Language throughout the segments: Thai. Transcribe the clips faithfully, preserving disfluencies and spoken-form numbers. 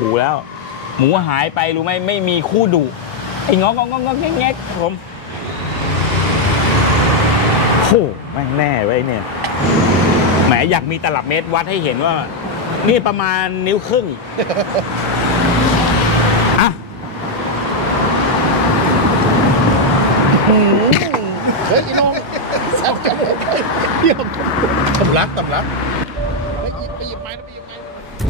หูแล้ว หมูหายไปรู้ไหมไม่มีคู่ดุไอ้งอกงอกงอกแงกผมโอ้แม่งแน่ไว้เนี่ยแหมอยากมีตลับเมตรวัดให้เห็นว่านี่ประมาณนิ้วครึ่งอ่ะเฮ้ยน้องสับกันเยี่ยมตำลักตำลักไปหยิบไปหยิบไม้แล้วไปหยิบไม้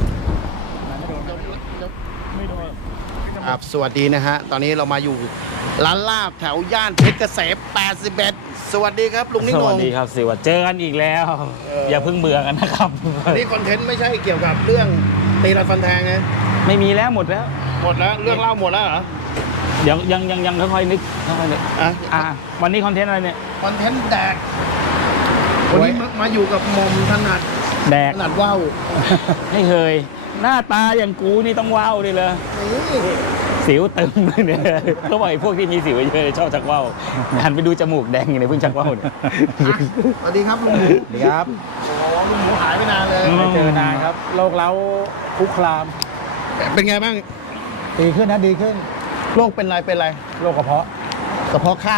ไม่โดนครับสวัสดีนะฮะตอนนี้เรามาอยู่ร้านลาบแถวย่านเพชรเกษมแปดสิบเอ็ดสวัสดีครับลุงนิ่งสนวัสงดีครับสิวัสดีเจอกันอีกแล้วเออออย่าเพิ่งเบื่อกันนะครับนี่คอนเทนต์ไม่ใช่เกี่ยวกับเรื่องตีรันฟันแทงนะไม่มีแล้วหมดแล้วหมดแล้วเรื่องเล่าหมดแล้วเหรอเดี๋ยวยังยังยังค่อยๆนึกค่อยๆนึกอ่ะอ่ะวันนี้คอนเทนต์อะไรเนี่ยคอนเทนต์แดกวันนี้มามาอยู่กับมอมถนัดแดกถนัดว่าวไม่เคย หน้าตาอย่างกูนี่ต้องว้าวดิเลยนี่สิวตึงเลยเนี่ยเขาบอกไอ้พวกที่มีสิวเยอะๆชอบชักว่าวหันไปดูจมูกแดงอย่างไรเพิ่งชักว่าวเนี่ยอ่ะสวัสดีครับลุงหมูสวัสดีครับโอ้ลุงหมูหายไปนานเลยอืมไม่เจอนานครับโรคเล้าคุกคลามเป็นไงบ้างดีขึ้นนะดีขึ้นโรคเป็นไรเป็นไรโรคกระเพาะกระเพาะคาก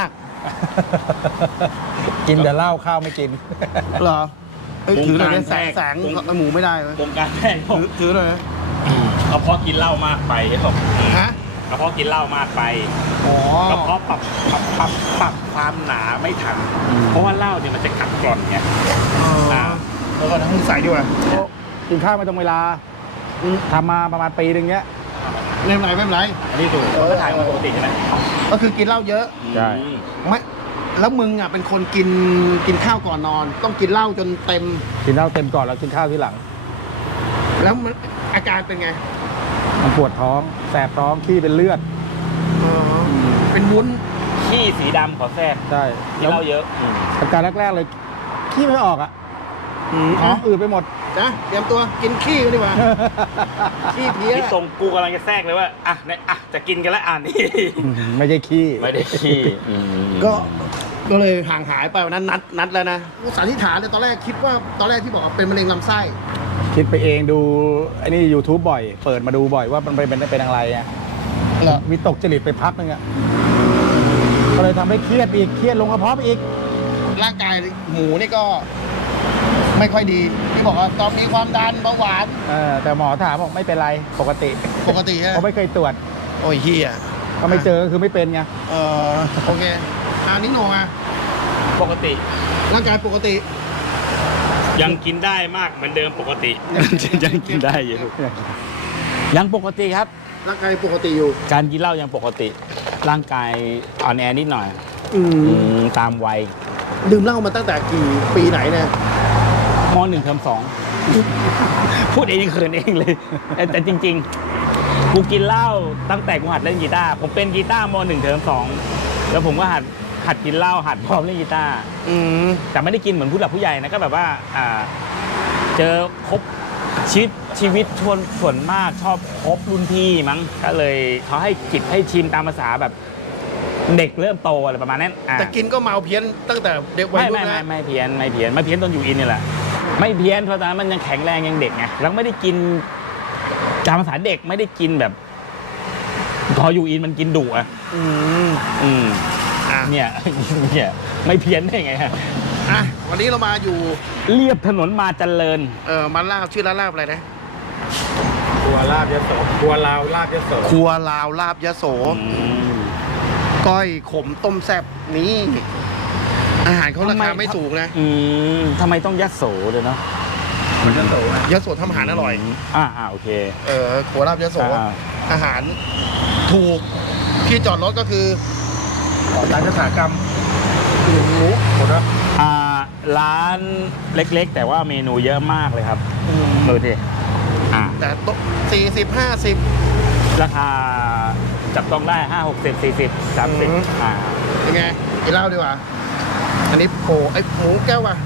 กินแต่เหล้าข้าวไม่กินเหรอเอ้ยถือหน่อยวนะงแสการงแทรกแสงหมูไม่ได้เว้ยวงการแพทย์ถือถือหน่อยนะกระเพาะกินเหล้ามากไปครับฮะกระเพาะกินเหล้ามากไปอ๋อกระเพาะปรับปรับปรับปรับความหนาไม่ทันอืมเพราะว่าเหล้าเนี่ยมันจะกัดกร่อนไงอ๋ออ่าแล้วก็ทั้งใส่ดีกว่ากินข้าวไม่ตรงเวลาอืมทำมาประมาณปีหนึ่งเนี้ยไม่เป็นไรไม่เป็นไรอันนี้ถูกเราก็ถ่ายมาปกติใช่ไหมก็คือกินเหล้าเยอะใช่อืมไม่แล้วมึงอ่ะเป็นคนกินกินข้าวก่อนนอน ต้องกินเหล้าจนเต็มกินเหล้าเต็มก่อนแล้วกินข้าวทีหลังแล้วมันอาการเป็นไงมันปวดท้องแสบท้องขี้เป็นเลือดอ๋อเป็นวุ้นขี้สีดำขอแทรกใช่กินแล้วเหล้าเยอะอาการแรกๆเลยขี้ไม่ออกอ่ะอืมท้องอืดไปหมดนะเตรียมตัวกินขี้กันดีกว่าขี้เพี้ยที่ตรงกูกำลังจะแทรกเลยว่าอ่ะเนี่ยอ่ะจะกินกันแล้วอ่านนี่ไม่ใช่ขี้ไม่ได้ขี้อืมก็ก็เลยห่างหายไปวันนั้นนัดนัดแล้วนะสันนิษฐานเลยตอนแรกคิดว่าตอนแรกที่บอกว่าเป็นมะเร็งลำไส้คิดไปเองดูไอ้นี่ YouTube บ่อย เปิดมาดูบ่อยว่ามันเป็นเป็นเป็นอะไรอ่ะเหรอวิตกจริตไปพักนึงอ่ะก็เลยทำให้เครียดอีกเครียดลงกระเพาะไปอีกร่างกายหมูนี่ก็ไม่ค่อยดีที่บอกว่าตอนมีความดันเบาหวานเออแต่หมอถามบอกไม่เป็นไรปกติปกติฮะเขาไม่เคยตรวจโอ้ยเฮียก็ไม่เจอก็คือไม่เป็นไงเออโอเคอันนี้โหนงอ่ะปกติร่างกายปกติยังกินได้มากเหมือนเดิมปกติ ยังกินได้อยู่ยังปกติครับร่างกายปกติอยู่การกินเหล้ายังปกติ ร่างกายอ่อนแอนิดหน่อยอืมอืมตามวัยดื่มเหล้ามาตั้งแต่กี่ปีไหนเนี่ยมหนึ่งเทอมสองพูดเองยังเขินเองเลยแต่แต่จริงๆกูกินเหล้าตั้งแต่กูหัดเล่นกีตาร์ผมเป็นกีตาร์มหนึ่งเทอมสองแล้วผมก็หัดหัดกินเหล้าหัดพร้อมเล่นกีตาร์อืมแต่ไม่ได้กินเหมือนผู้หลักผู้ใหญ่นะก็แบบว่าอ่า เจอคบชีวิตชีวิตชวนส่วนมากชอบคบรุ่นพี่มั้งก็เลยเขาให้จิบให้ชิมตามภาษาแบบ เด็กเริ่มโตอะไรประมาณนั้นอ่าแต่กินก็เมาเพี้ยนตั้งแต่เด็กวัยไม่รุ่ไม่นไม่นะไม่เพี้ยนไม่เพี้ยนไม่เพี้ยนตอนอยู่อินนี่แหละไม่เพี้ยนเพราะตอนนั้นมันยังแข็งแรงยังเด็กไงแล้วไม่ได้กินตามภาษาเด็กไม่ได้กินแบบ พออยู่อินมันกินดุอ่ะอืมอืมอ่ะเนี่ย เนี่ยไม่เพี้ยนได้ไงฮะอ่ะวันนี้เรามาอยู่เรียบถนนมาเจริญเอ่อมันลาบชื่อร้านลาบอะไรนะครัวลาบยโสครัวลาวลาบยโสครัวลาวลาบยโสอืมก้อยขมต้มแซ่บนี่ อาหารเขาราทำไมคาไม่สูงนะอืมทำไมต้องยัดโสเลยเนาะมันยโสนะยโสทำอาหารอร่อยอ่าอ่าโอเคเออครัวลาบยโสอ่าอาหารถูกที่จอดรถก็คือร้านอุตสาหกรรมหมูหมดแล้วอ่าร้านเล็กๆ แต่ว่าเมนูเยอะมากเลยครับอืมดูดิอ่าแต่โต๊ะสี่สิบห้าสิบราคาจับต้องได้ห้าหกสิบสี่สิบสามสิบอืมอ่ายังไงกินเหล้าดีกว่า อันนี้โผไอ้หมูแก้วว่ะ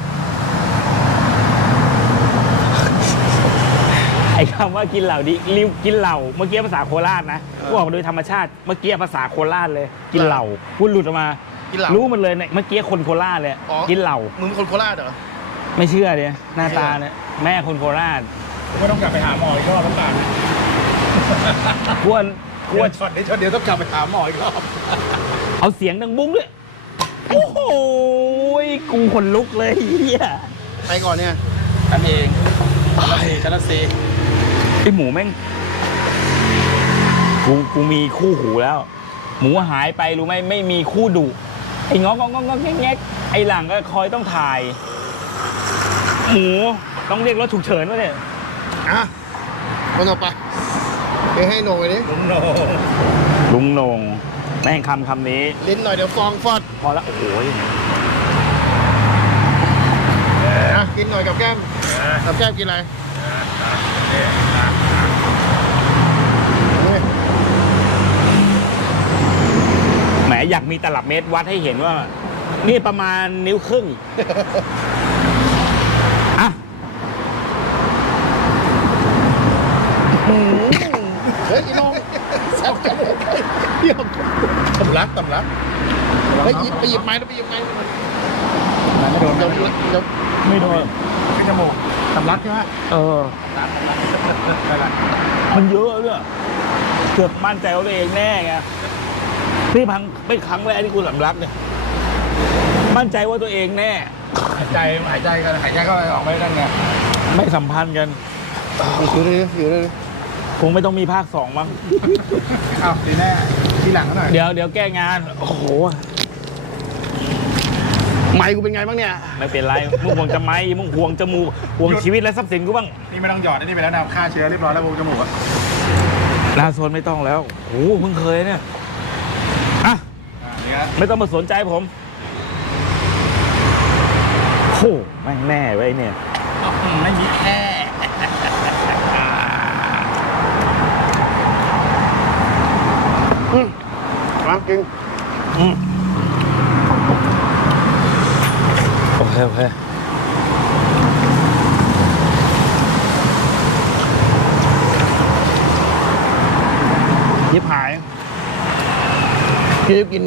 ไอ้คำว่ากินเหล่าดีริวกินเหล่าเมื่อกี้ภาษาโคราชนะกูบอกโดยธรรมชาติเมื่อกี้ภาษาโคราชเลย กินเหล่าพูดหลุดออกมากินเหล้ารู้มันเลยเนี่ยเมื่อกี้คนโคราชเลยอ๋อกินเหล่ามึงเป็นคนโคราชเหรอไม่เชื่อเลยหน้าตาเนี่ยแม่คนโคราชไม่ต้องกลับไปหาหมออีกรอบแล้วกันควรคกลัววรช็อตนี้ช็อตเดียวต้องกลับไปถามหมออีกรอบเอาเสียงดังบุ้งด้วยโอ้โหกูขนลุกเลยเฮียไปก่อนเนี่ยอันเองชั้นละสี่ไอหมูแม่งกูกูมีคู่หูแล้ว หมูหายไปรู้ไหมไม่มีคู่ดุไอ้งอกงอกงอกแงกแงกไอ้หลังก็คอยต้องถ่าย หมูต้องเรียกรถฉุกเฉินวะเนี่ยอ่ะคนต่อไปไปให้โหน่งไปดิลุงโนลุงโหนงแม่งคำคำนี้ลิ้นหน่อยเดี๋ยวฟองฟอดพอละโอ้โหอ่ะกินหน่อยกับแก้มกับแก้มกินอะไรนี่แหมอยากมีตลับเมตรวัดให้เห็นว่า นี่ประมาณนิ้วครึ่งอ่ะเฮ้ยอีน้องแซ่บจังเลยเดี๋ยวตำลักตำลักเฮ้ยหยิบไปหยิบไม้แล้วไปหยิบไม้ไม่โดนเดี๋ยวเดี๋ยวไม่โดนขึ้นจมูกตำลักใช่ไหมเอออะไรมันเยอะเนี่ยเกือบมั่นใจว่าตัวเองแน่ไงนี่พังเป็นครั้งแรกที่กูสำลักเนี่ยมั่นใจว่าตัวเองแน่หายใจหายใจกันหายใจเข้าไปออกไม่ได้ไงไม่สัมพันธ์กันอยู่เลยอยู่เลยคงไม่ต้องมีภาคสองมั้งอ้าวทีแน่ทีหลังหน่อยเดี๋ยวเดี๋ยวแก้งาน โอ้โหไม้กูเป็นไงบ้างเนี่ยไม่เป็นไร มึงห่วงจะไหมมึงห่วงจมูกห่วงชีวิตและทรัพย์สินกูบ้างนี่ไม่ต้องหยอดนี่ไปแล้วนะฆ่าเชื้อเรียบร้อยแล้ววงจมูกอะลาโซนไม่ต้องแล้วโอ้โหเพิ่งเคยเนี่ยอ่ะอ่านี่ฮะไม่ต้องมาสนใจผมโอ้แม่งแน่ไว้ยเนี่ยไม่มีแค่อืมมากินอืมโอเค โอเคยิบหายพี่กิน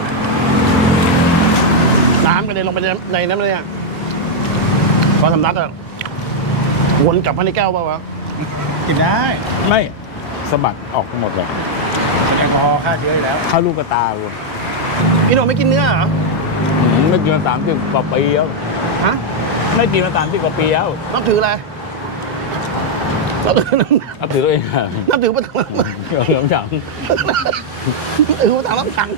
น้ำกระเด็นลงไปในในน้ำเลยอ่ะพอสำลักอ่ะวนกลับมาในแก้วเปล่าวะกินได้ไม่สะบัดออกหมดเลยแอลกอฮอล์ฆ่าเชื้ออยู่แล้วเข้าลูกกระตากูพี่โหน่งไม่กินเนื้อเหรออืมไม่กินมาสามสิบกว่าปีแล้วฮะไม่กินมาสามสิบกว่าปีแล้วนับถืออะไรนับถือนับถือตัวเองอะนับถือพระธรรมเรื่องอย่างนับถือพระธรรมรับสั่ง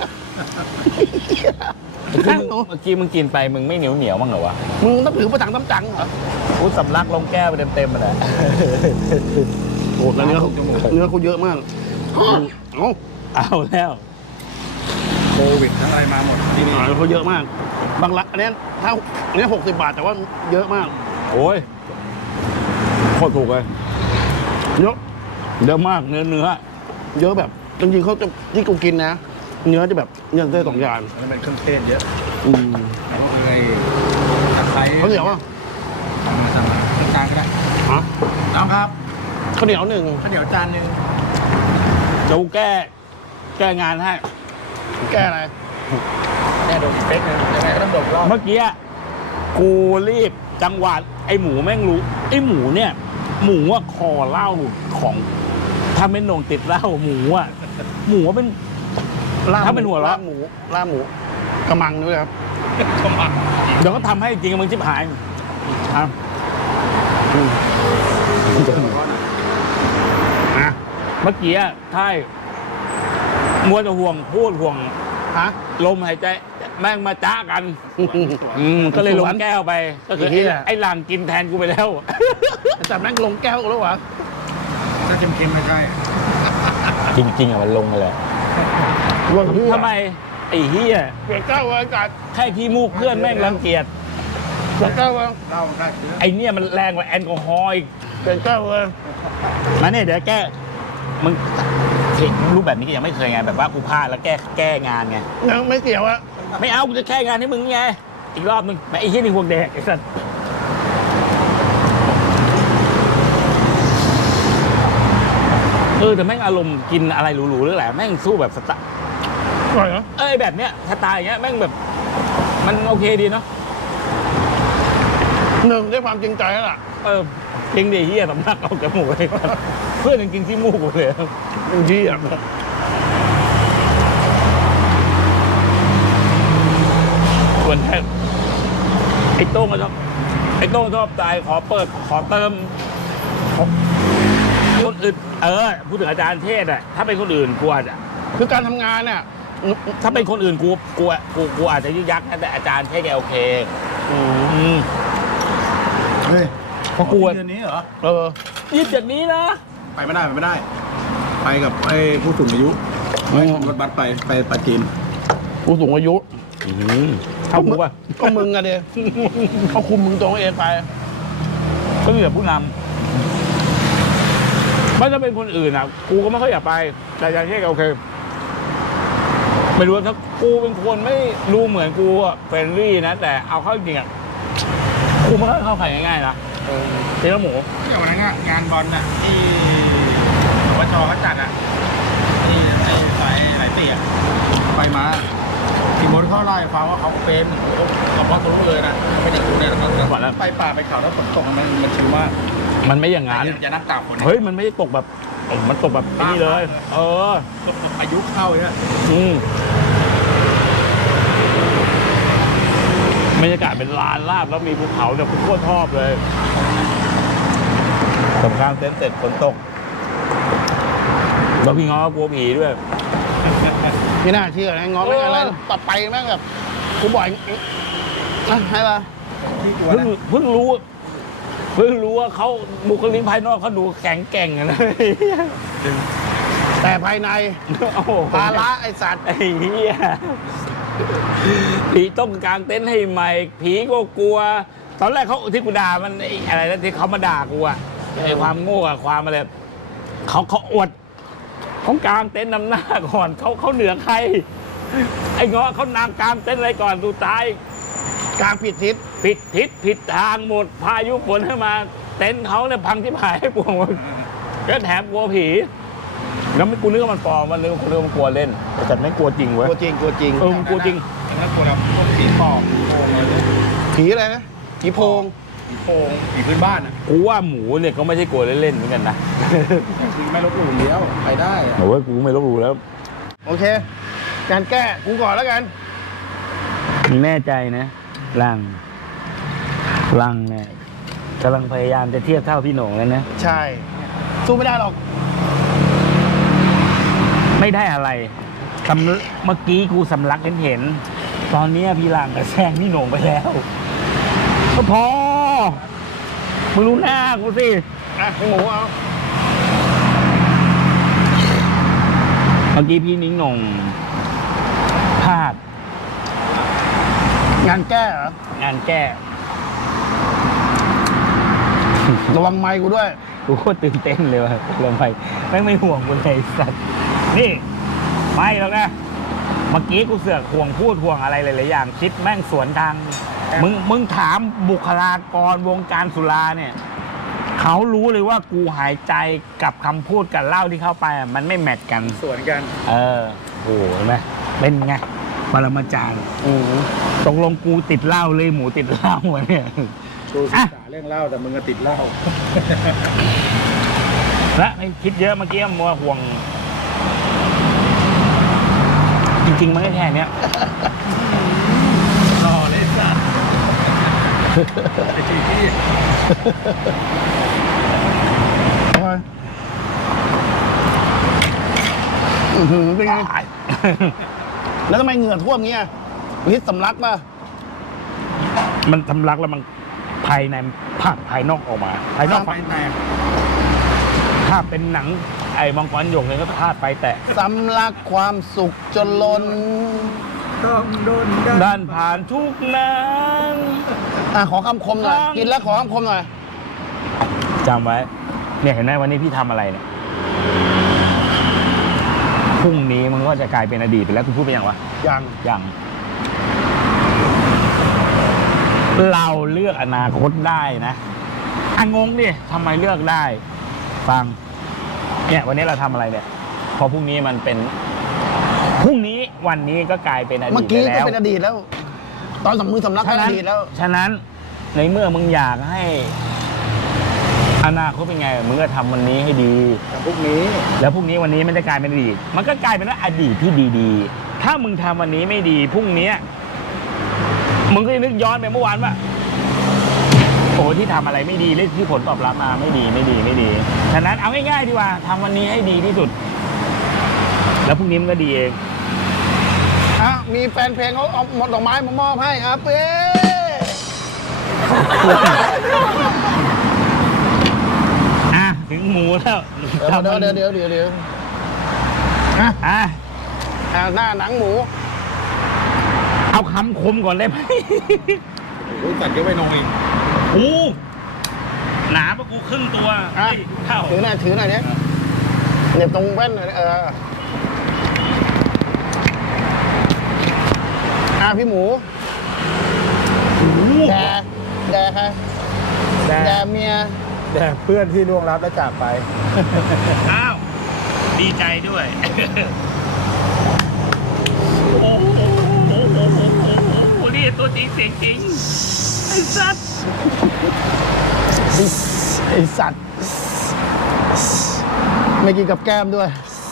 เมื่อกี้มึงเมื่อกี้มึงกินไปมึงไม่เหนียวเหนียวมั้งเหรอวะมึงนับถือพระถังน้ำจังเหรอกูสำลักลงแก้วไปเต็มๆมาเลยโอ้แล้วเนื้อเขาเนื้อเขาเยอะมากเอ้าเอาแล้วโควิดทั้งอะไรมาหมดที่นี่เนื้อเขาเยอะมาก บางร้านอันนี้ถ้าอันนี้หกสิบบาทแต่ว่าเยอะมากโอ้ยโคตรถูกเลยเยอะเยอะมากเนื้อเนื้อเยอะแบบจริงๆเขาจะที่กูกินนะ เนื้อจะแบบเนื้อได้สองอย่างมันเป็นเครื่องเทศเยอะอืมแล้วก็เลยตะไคร้ข้าวเหนียวอ่ะสั่งมาสั่งมาเครื่องจานก็ได้ฮะน้องครับข้าวเหนียวหนึ่งข้าวเหนียวจานหนึ่งเดี๋ยวกูแก้ แก้งานให้แก้อะไรแน่โดนอีกเป๊กนะยังไงก็ต้องโดนอีกรอบเมื่อกี้กูรีบจังหวัดไอหมูแม่งรู้ไอหมูเนี่ย หมูว่าคอเหล้าของ ถ้าไม่นงติดเหล้าหมูอ่ะหมูเป็น ถ้าเป็นหัวเราะลาบหมูลาบหมูกระมังด้วยครับเข้ามาเดี๋ยวก็ทำให้จริงมึงชิบหายอ่ะอ่ะเมื่อกี้อะใช่มัวแต่ห่วงพูดห่วงฮะลมหายใจแม่งมาจ้ากัน อืมก็เลยลงแก้วไป ก็คือไอ้เหี้ไอ้ยไอ้หลังกินแทนกูไปแล้วแต่แม่งลงแก้วแล้ววะถ้าเค็มๆไม่ใช่จริงๆอ่ะมันลงมาเลยลงเพื่อทำไมไอ้เฮียเปลี่ยนแก้วเลยจัดแค่ขี้มูกเพื่อนแม่งรังเกียจเปลี่ยนแก้วเลยเหล้าฆ่าเชื้อไอ้เนี่ยมันแรงกว่าแอลกอฮอล์อีกเปลี่ยนแก้วเลยมาเนี่ยเดี๋ยวแก้มึงเฮ้ยรูปแบบนี้ก็ยังไม่เคยไงแบบว่ากูพลาดแล้วแก้แก้งานไงยังไม่เกี่ยวอะไม่เอากูจะแก้งานให้มึงไงอีกรอบนึงแม่ไอ้เฮียนี่ห่วงแดกไอ้สัสเออแต่แม่งอารมณ์กินอะไรหรูๆหรือแหละแม่งสู้แบบสไตล์อร่อยเหรอเอ้ยแบบเนี้ยสไตล์อย่างเงี้ยแม่งแบบ มันโอเคดีเนาะหนึ่งด้วยความจริงใจแล้วล่ะเออจริงดิเฮียสำนักเอากระหมูเลยเพื่อนยังกินขี้มูกกูเลยที่อ่ะส่วนแค่ไอ้โต้งก็ชอบไอ้โต้งชอบใจขอเปิดขอเติมคนอื่นเออพูดถึงอาจารย์เทศอะถ้าเป็นคนอื่นกลัวจะคือการทำงานเนี่ยถ้าเป็นคนอื่นกูกูกูกูอาจจะยึกยักนะแต่อาจารย์เทศแกโอเคอืมเฮ้ยเพราะกลัวเดือนนี้เหรอเออยี่สิบเจ็ดนี้นะไปไม่ได้ไปไม่ได้ ไปกับไอ้ผู้สูงอายุไม่ขับรถบัสไปไปปาจีนผู้สูงอายุเท่ากูป่ะก็มึงอะเดียเขาคุมมึงตัวเองไปก็เหลือผู้นำไม่ถ้าเป็นคนอื่นอ่ะ กูก็ไม่ค่อยอยากไป แต่อาจารย์เทศแกโอเค ไม่รู้ว่าถ้ากูเป็นคนไม่รู้เหมือนกูอะเฟรนลี่นะ แต่เอาเข้าจริงอ่ะกูไม่ค่อยเข้าใครง่ายๆนะเจ๊หมูอย่างวันนั้นอะงานบอลน่ะที่สวชเขาจัดอะที่ไอ้สายหลายปีอะไปมาพี่มดเขาเล่าให้ฟังว่าเขาเป็นเขาพอตัวเลยนะไม่ได้กูเนี่ยแล้วก็ไปป่าไปเขาแล้วฝนตกมันมันชิวมากมันไม่อย่างนั้นอย่านับตากฝนเฮ้ย มันไม่ได้ตกแบบ มันตกแบบไอ้นี่เลย เออตกแบบอายุเข้าเนี่ยอืมบรรยากาศเป็นลานราบแล้วมีภูเขาเนี่ยผมโคตรชอบเลยสงกรานต์เต็นท์เสร็จฝนตกแล้วพี่ง้อกลัวผีด้วยไม่น่าเชื่อนะง้อไม่อะไรต่อไปแม่งแบบกูบ่อยนะให้ป่ะที่กลัวเพิ่งนะเพิ่งรู้ เพิ่งรู้ว่าเขาบุคลิกภายนอกเขาดูแข็งแกร่งอะนะแต่ภายในโอ้โหภาระไอสัตว์ไอ้เหี้ยผีต้องกางเต็นท์ให้ใหม่ ผีก็กลัว ตอนแรกเขาที่กูด่ามันไอ้อะไรนะที่เขามาด่ากูอะไอ้ความโง่อะความอะไรเขาเขาอวดเขากางเต็นท์นำหน้าก่อนเขาเขาเหนือใคร ไอ้เงาะเขานางกางเต็นท์อะไรก่อนดูตายกลางผิดทิศผิดทิศผิดทางหมดพายุฝนเข้ามา เต็นท์เขาเนี่ยพังที่ผายให้ปวงหมดแล้วแถมกลัวผีแล้วไม่กูนึกว่ามันปลอมมันนึกว่ากูนึกว่ามันกลัวเล่นแต่ไม่กลัวจริงเว้ยกลัวจริงกลัวจริงเออมันกลัวจริงแล้วกลัวแบบพวกผีปอบผีโพงอะไรเนี่ยผีอะไรนะผีโพงผีโพงผีพื้นบ้านอะกูว่าหมูเนี่ยก็ไม่ใช่กลัวเล่นๆเหมือนกันนะคือไม่ลบหลู่เลี้ยวไปได้อะโอ้ยกูไม่ลบหลู่แล้วโอเค การแก้กูก่อนแล้วกันมึงแน่ใจนะลังลังเนี่ยกำลังพยายามจะเทียบเท่าพี่โหน่งแล้วนะใช่ สู้ไม่ได้หรอกไม่ได้อะไรสำเมื่อกี้กูสำลักเห็นเห็น ตอนนี้พี่ลังกับแซงพี่โหน่งไปแล้วก็พอมึงรู้หน้ากูสิอ่ะให้หมูเอาเมื่อกี้พี่นิ้งโหน่งพลาดงานแก้เหรองานแก้ระวังไมค์กูด้วยกูโคตรตื่นเต้นเลยว่ะลงไปแม่งไม่ห่วงกูเลยไอ้สัตว์นี่ไม่แล้วนะเมื่อกี้กูเสือกห่วงพูดห่วงอะไรหลายๆอย่างคิดแม่งสวนทางมึงมึงถามบุคลากรวงการสุราเนี่ยเขารู้เลยว่ากูหายใจกับคำพูดกับเหล้าที่เข้าไปอะมันไม่แมทกันสวนกันเออโหเห็นไหมเป็นไงปรมาจารย์อือตกลงกูติดเหล้าเลยหมูติดเหล้าวะเนี่ยกูศึกษาเรื่องเหล้าแต่มึงก็ติดเหล้าและไม่คิดเยอะเมื่อกี้มัวห่วง จริงๆมันก็แค่เนี้ยรอเลยสัตว์ไอ้ที่พี่อือหือเป็นไง แล้วทำไมเหงื่อท่วมเงี้ยลิดสำลักป่ะมันทำลักแล้วมันภายในภาคภายนอกออกมา ภายนอกไปแตกถ้าเป็นหนังไอ้มังกรหยกเลยก็พาดไปแตะสำลักความสุขจนล้นต้องโดนด้านผ่านทุกนั้นอ่ะขอคำคมหน่อย กินแล้วขอคำคมหน่อยจำไว้ เนี่ยเห็นไหมวันนี้พี่ทำอะไรเนี่ยพรุ่งนี้มันก็จะกลายเป็นอดีตไปแล้วคุณพูดไปยังวะยังยังเราเลือกอนาคตได้นะอ่ะงงดิทำไมเลือกได้ ฟัง เนี่ย วันนี้เราทำอะไรเนี่ย พอพรุ่งนี้มันเป็นพรุ่งนี้วันนี้ก็กลายเป็นอดีตเมื่อกี้ไปก็แล้วเป็นอดีตแล้ว ตอนสำมือสำลักก็ฉะอนั้นดีตแล้วฉะนั้นในเมื่อมึงอยากให้อนาคตเป็นไงมึงก็ทำวันนี้ให้ดีกับพวกนี้แล้วพรุ่งนี้วันนี้มันจะกลายเป็นอดีตมันก็กลายเป็นว่าอดีตที่ดีๆ ถ้ามึงทำวันนี้ไม่ดีพรุ่งนี้มึงก็จะนึกย้อนไปเมื่อวานว่าโอ้ที่ทำอะไรไม่ดีหรือที่ผลตอบรับมาไม่ดีไม่ดีไม่ดีฉะนั้นเอาง่ายๆดีกว่าทำวันนี้ให้ดีที่สุด แล้วพรุ่งนี้มันก็ดีเองอ่ะมีแฟนเพลงเขาเอาหมดดอกไม้มามอบให้ครับเอ๊ะอ่ะถึงหมูแล้วเดี๋ยวเดี๋ยวเดี๋ยวเดี๋ยวเดี๋ยวอ่ะอ่ะอ่ะหน้าหนังหมูเอาคำคมก่อนได้ไหมรู้จักเยอะไปหน่อยโอ้หนาปะกูครึ่งตัวอ่ะเฮ้ยเท่าถือหน่อยถือหน่อยเนี่ยเหน็บตรงแว่นหน่อยเอออ่ะพี่หมูโอ้โหแดแดใครแดเมียแต่เพื่อนที่ล่วงลับแล้วจากไปอ้าวดีใจด้วย โอ้โหโอ้โหโอ้โหโอ้โหนี่ตัวจริงเสียงจริงไอ้สัตว์ไอสัตว์ไม่กินกับแก้มด้วย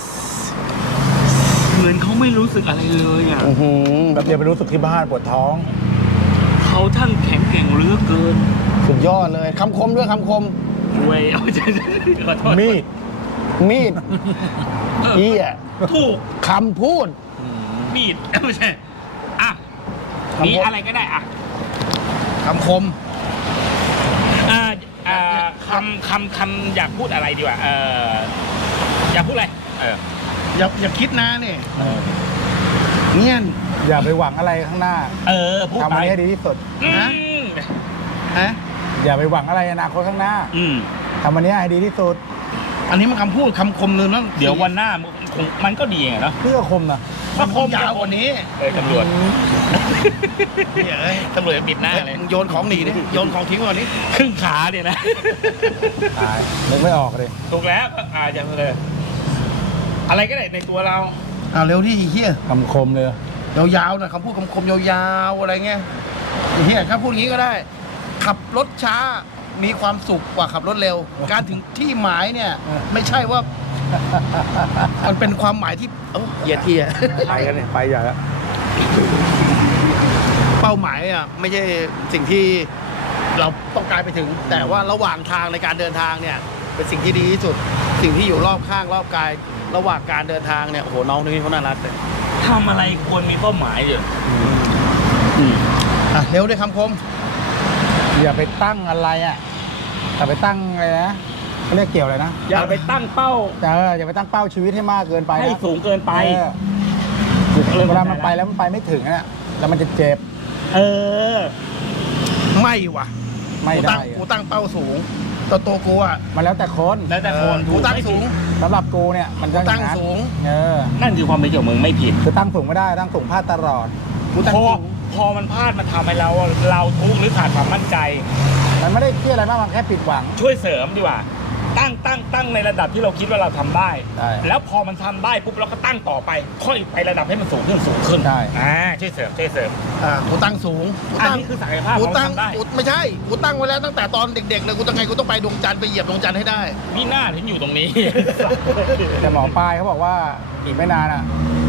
เหมือนเขาไม่รู้สึกอะไรเลยอ่ะอือหือแบบเดียวไปรู้สึกที่บ้านปวดท้องเขาทั้งแข็งแกร่งเหลือเกินสุดยอดเลยคำคมด้วยคำคมรวยเอาใจขอโทษมีดมีดเอี้ยถูกคำพูดมีดไม่ใช่อ่ะคำพูดมีอะไรก็ได้อ่ะคำคมอ่าอ่าคำคำคำอยากพูดอะไรดีกว่าเอออยากพูดอะไรเอออย่าอย่าคิดนะนี่เงียนอย่าไปหวังอะไรข้างหน้าเออพูดทำไปมันให้ดีที่สุดอืมฮะอย่าไปหวังอะไรอนาคตข้างหน้าอืมทำมันนี้ให้ดีที่สุดอันนี้มันคำพูดคำคมนึงแล้วเดี๋ยววันหน้ามันคงมันก็ดีไงเนาะเพื่อคมนะมันคมยาวกว่านี้เออตำรวจเนี่ยเอ้ยตำรวจปิดหน้าเลยมึงโยนของหนีดิโยนของทิ้งก่อนนี้ครึ่งขาเนี่ยนะตายนึกไม่ออกเลยถูกแล้วอ่าจะเลยอะไรก็ได้ในตัวเราอ่าเร็วที่เฮียคำคมเลยยาวๆนะคำพูดคำคมยาวๆอะไรเงี้ยเฮียถ้าพูดอย่างนี้ก็ได้ ขับรถช้ามีความสุขกว่าขับรถเร็ว การถึงที่หมายเนี่ย ไม่ใช่ว่า มันเป็นความหมายที่เอ้าเหยียดเทียไปกันเนี่ยไปใหญ่แล้วเป้าหมายอ่ะไม่ใช่สิ่งที่เราต้องการไปถึง แต่ว่าระหว่างทางในการเดินทางเนี่ย เป็นสิ่งที่ดีที่สุด สิ่งที่อยู่รอบข้างรอบกาย ระหว่างการเดินทางเนี่ยโอ้โหน้องนี่เขาน่ารักเลยทำอะไรควรมีเป้าหมายอยู่อ่ะเร็วด้วยคำคมอย่าไปตั้งอะไรอ่ะอย่าไปตั้งอะไรนะเขาเรียกเกี่ยวอะไรนะอย่าไปตั้งเป้าเอออย่าไปตั้งเป้าชีวิตให้มากเกินไปนะให้สูงเกินไปเออเวลามันไปแล้วมันไปไม่ถึงอ่ะแล้วมันจะเจ็บเออไม่ว่ะไม่กูได้ตั้งกูตั้งเป้าสูงตัวตัวกูอ่ะมันแล้วแต่คนแล้วแต่คนเออถูกูกตั้งไม่สูผิงดสำหรับกูเนี่ยมันก็อย่างนั้นตั้งสูงเออนั่นคือความเป็นของมึงไม่ผิดคือตั้งสูงไม่ได้ตั้งสูงพลาดตลอดกูตั้งพอสูงพอมันพลาดมันทำให้เราเราทุกข์หรือขาดความมั่นใจมันไม่ได้เครียดอะไรมากมันแค่ผิดหวังช่วยเสริมดีกว่า ตั้งตั้งตั้งในระดับที่เราคิดว่าเราทำได้ใช่แล้วพอมันทำได้ปุ๊บเราก็ตั้งต่อไป ค่อยไประดับให้มันสูงขึ้นสูงขึ้นใช่อ่าช่วยเสริมช่วยเสริมอ่ากูตั้งสูงกูอันตั้งนี้คือศักยภาพกูของเราตั้งทำได้กูไม่ใช่กูตั้งไว้แล้วตั้งแต่ตอนเด็กๆเลยกูต้องไงกูต้องไปดวงจันทร์ไปเหยียบดวงจันทร์ให้ได้มีหน้าถึงอยู่ตรงนี้แต่หมอปลายเขาบอกว่าอีกไม่นานอ่ะ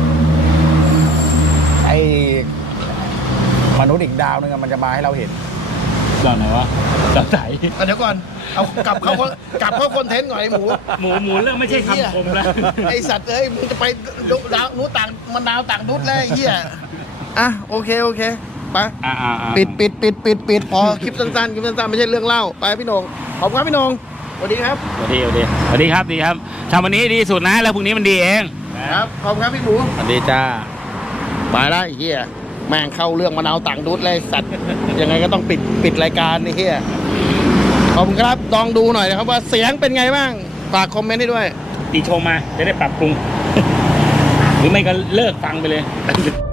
ไอ้มนุษย์อีกดาวหนึงอะมันจะมาให้เราเห็นตอนไหนวะตอนไหนอ่ะเดี๋ยวก่อนเอากลับเข้ากลับเข้าคอนเทนต์หน่อยไอ้หมูหมูหมูเรื่องไม่ใช่คำคมแล้วไอสัตว์เอ้ยมึงจะไปดาวนู้นต่างมันดาวต่างนุษแล้วไอ้เหี้ยอ่ะโอเคโอเคไปอ่าอ่าอ่าปิดปิดปิดปิดปิดพอคลิปสั้นๆคลิปสั้นๆไม่ใช่เรื่องเล่าไปพี่โหนงขอบคุณครับพี่โหนงสวัสดีครับสวัสดีสวัสดีสวัสดีครับดีครับทำวันนี้ดีสุดนะ แล้วพรุ่งนี้มันดีเองครับขอบคุณครับพี่หมูสวัสดีจ้าไปได้ไอ้เฮียแม่งเข้าเรื่องมะนาวต่างดุดเลยสัตว์ ยังไงก็ต้องปิดปิดรายการไอ้เฮียขอบคุณครับลองดูหน่อยนะครับว่าเสียงเป็นไงบ้างฝากคอมเมนต์ให้ด้วยตีชมมาจะได้ปรับปรุง หรือไม่ก็เลิกฟังไปเลย